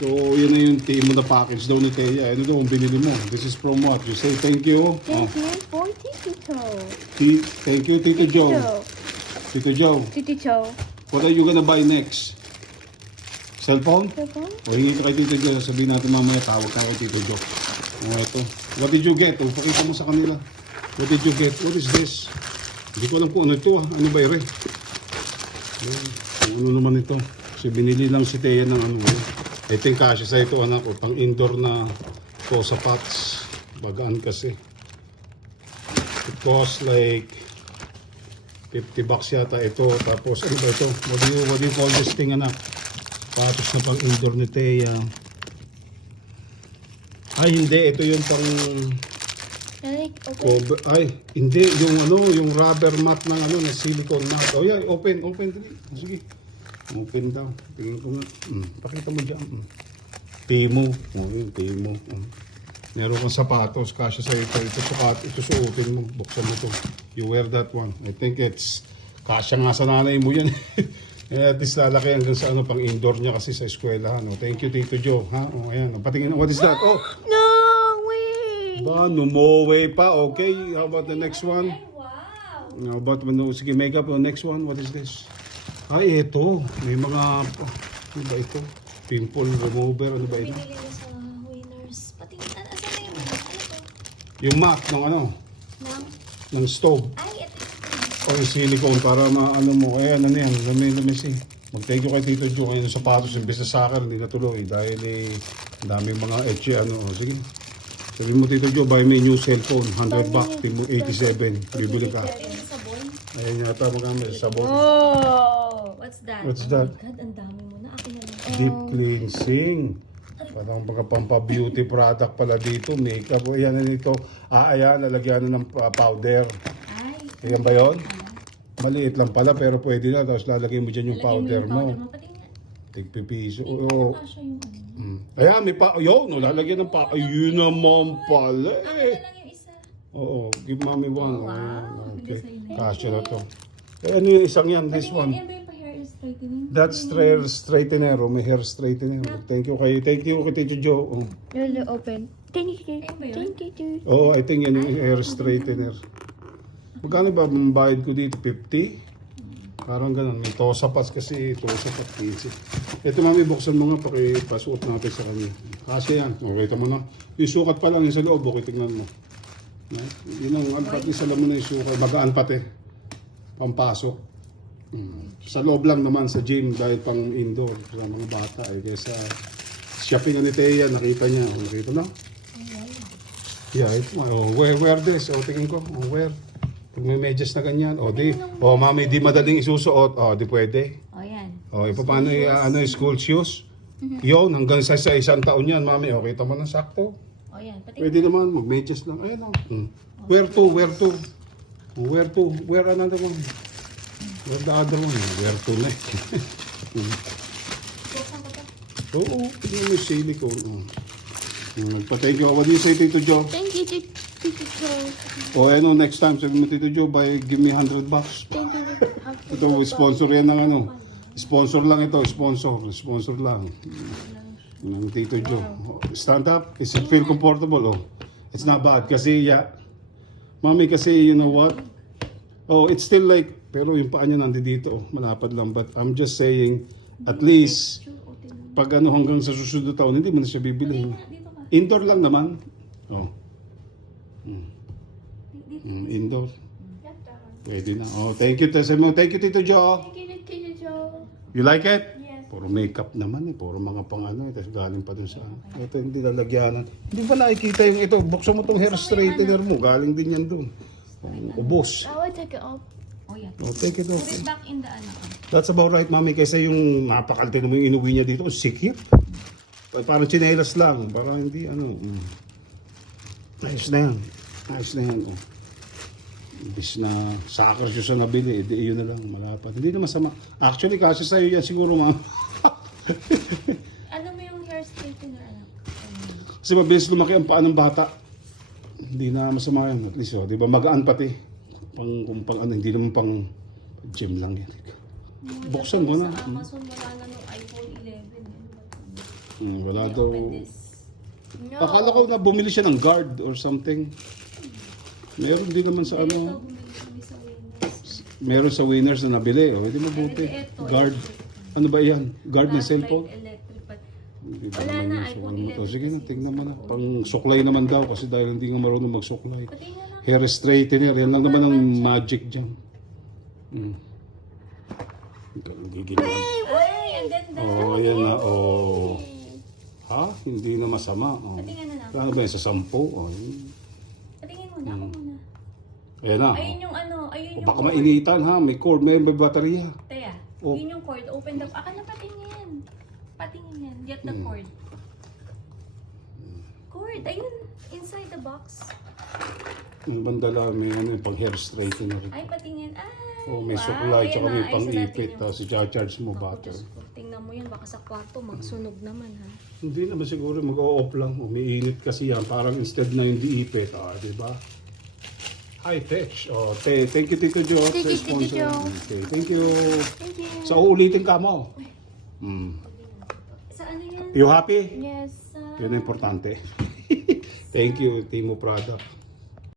So, yun na yung team mo na package daw ni Thea. Ano daw ang binili mo? This is from what? You say thank you. Thank you for Tito Joe. Thank you, Tito Joe. Tito Joe. Tito Joe. What are you gonna buy next? Cellphone? Cellphone? O hingi ka kay Tito Joe. Sabihin natin mamaya tawag ka kay Tito Joe. O ito. What did you get? O, pakita mo sa kanila. What did you get? What is this? Hindi ko alam kung ano ito ah. Ano ba ire? Ano naman ito? Kasi binili lang si Thea ng ano. I think kasi sa ito anak ko. Pang indoor na Tosa pots. Bagaan kasi. It costs like 50 bucks yata ito. Tapos ano ba ito? What do you call this thing anak? Patos na pang indoor ni Thea. Ay hindi. Ito yung pang... Like, open. Ay, hindi. Yung ano, yung rubber mat ng ano, na silicone mat. Oh yeah, open. Dali. Sige. Open daw. Tingin ko nga. Pakita mo dyan. Timo. Oh, yung Timo. Meron kang sapatos. Kasya sa ito. Ito suotin mo. Buksan mo to. You wear that one. I think it's kasya nga sa nanay mo yan. At least lalaki hanggang sa ano, pang indoor niya kasi sa eskwela. No? Thank you, Tito Joe. Ha? Oh, ayan. Patingin. What is that? Oh! No way! Ba, no more way pa. Okay. How about the next one? Wow! How about no, sige, makeup. The next one. What is this? Ay, ito. May mga... Ano ba ito? Pimple remover. Ano ba ito? Pinili mo sa winners. Patingin, asan na yung ano? Ano to? Yung mat ng ano? Nang? Ng stove. Ay, ito. O yung silicone para maano mo. Ayan, ano yan. Lumi-si. Mag-thank you kay Tito Joe. Ngayon sa sapatos. Imbis na sa akin, hindi natuloy. Dahil daming mga etche ano. O, sige. Sabi mo Tito Joe, buy me a new cellphone. 100 bucks. Timo 87. Bibili ka. Ayan yata magkami sa sabon. Oh! What's that? What's that? Oh my God, ang dami mo na. Akin na lang. Deep cleansing. Parang mga pampa-beauty product pala dito. Makeup. O yan na nito. Ayan, nalagyan na ng powder. Ay. Ayan ba yun? Maliit lang pala pero pwede na. Tapos lalagay mo dyan yung powder mo. Patingin. Tigpipiso. Hindi Oo. pa siya yung ano. Ayan, may pa... Yun, no, lalagyan ng pa... Ayun naman pala Akin eh. na lang yung isa. Oo, give mommy one. Oh, wow. Okay. Design na. Kasya na to. Eh, ano yung isang yan? This one. Yan ba yung pa-hair straightening? That's hair straightener. Oh, may hair straightener. Thank you kay Tito Joe. Oh. Lolo, open. Thank you. Thank you. Oh, I think yan yung hair straightener. Magkano ba ang bayad ko dito? 50? Parang ganun. May Tosa Pats kasi. Tosa Pats 15. Ito mami, buksan mo nga. Pakipasuot natin sa kanya. Kasi yan. Okay, kita mo na. Yung sukat pa lang yung sa loob. Okay, tingnan mo. Yun ang pati sa laman na yung sukat. Magaan pati. Pampasok. Sa loob lang naman sa gym dahil pang indoor. Sa mga bata. Kaya sa shopping ni Thea, nakita niya. Nakita na? Yeah, ito. Oh, wear this. Oh, tingin ko. Oh, wear. Pag may medyas na ganyan, mami, di madaling isusuot, di pwede. Oh, yan. Paano yung school shoes? Yun, hanggang sa isang taon yan, mami. Kita mo na sakto. Oh, yan. Pwede naman, mag-medyas lang. Ayun o. Wear another one. Wear the other one. Wear to na. Oo, yun yung silicone. Nagpa-thank you. What do you say, Tito Joe? Thank you, Tito Joe. Next time, sabi mo, Tito Joe, give me 100 bucks. Thank you. Ito, sponsor yan ng ano. Sponsor lang ito, sponsor lang. Ng Tito Joe. Stand up. Is it feel comfortable? Oh, it's not bad. Kasi, Mami, kasi, you know what? Oh, it's still like, pero yung paa niya nandito, malapad lang. But I'm just saying, at least, pag hanggang sa susunod na taon, hindi mo na siya bibili. Indoor lang naman. Oh. Indoor. Pwede na. Oh, thank you, Tessimo. Thank you, Tito Joe. Thank you, Tito Joe. You like it? Yes. Puro makeup naman eh. Puro mga pang ano. Tapos galing pa dun sa... Ito hindi lalagyanan. Hindi ba nakikita yung ito? Buksan mo tong hair straightener mo. Galing din yan dun. Ubos. I will take it off. Oh, yeah. Oh, take it off. Put it back in the ano. That's about right, Mami. Kasi yung napakalte naman yung inuwi niya dito. Sikip. Parang chinelas lang. Parang hindi ano. Ayos na yan. Oh. Imbis na soccer shoes na nabili, yun na lang, malapad. Hindi na masama. Actually, kasi sa'yo yan siguro, mga... Ano mo yung hair straightener, anak? Kasi mabilis lumaki ang paa ng bata. Hindi na masama yan. At least, di ba, magaan pati. Kung pang ano, hindi naman pang gym lang yan. Buksan mo na. Sa Amazon, wala na nung iPhone 11. Wala I daw. open this. No. Akala ko na bumili siya ng guard or something. Meron din naman sa Ito, ano. bumili kami sa Winners. Meron sa Winners na nabili. O, hindi mabuti. Ito, Guard. Ano ba yan? Guard ng Flashlight, cellphone? electric, but Hindi ba Wala naman na, yung iPhone sukat mo to? 11 Sige na, kasi tingnan mo na. gusto ko. Pang suklay naman daw kasi dahil hindi nga marunong magsuklay. pati nga lang. Hair straightener, yan lang naman ang magic dyan. Gigil na. Ay, ang ganda. Oh, ayan na. Oh. Ha? Hindi na masama. Oh. Patingin na lang. Ano ba yan? Sa 10? Oh, yun. Patingin muna, ako muna. Ayan na. Ayun yung ano, ayun Oh, yung baka cord. mainitan ha. May cord, may baterya. Taya, Oh. yun yung cord. Open the... Aka na patingin. Patingin yan. Get the cord. Cord, ayun. Inside the box. Yung bandala, may ano, yung pang hair straightener. Ay, patingin. Ay, Oh, may wow, suklay, ayan tsaka na. may Ayusin natin pang-ipit. yung- Tapos i-charge mo Ako, battery. Diyos ko, tingnan mo yun. Baka sa kwarto, magsunog naman ha. Hindi naman siguro mag-o-off lang. Umiinit kasi yan. Parang instead na yung diipit. Di ba? High tech. Oh, thank you, Tito Joe. Thank you, sa Tito sponsor. Joe. Okay, thank you. Thank you. Sa uulitin ka mo. Sa ano yan? You happy? Yes. Yun ang importante. Thank you, Timo Product.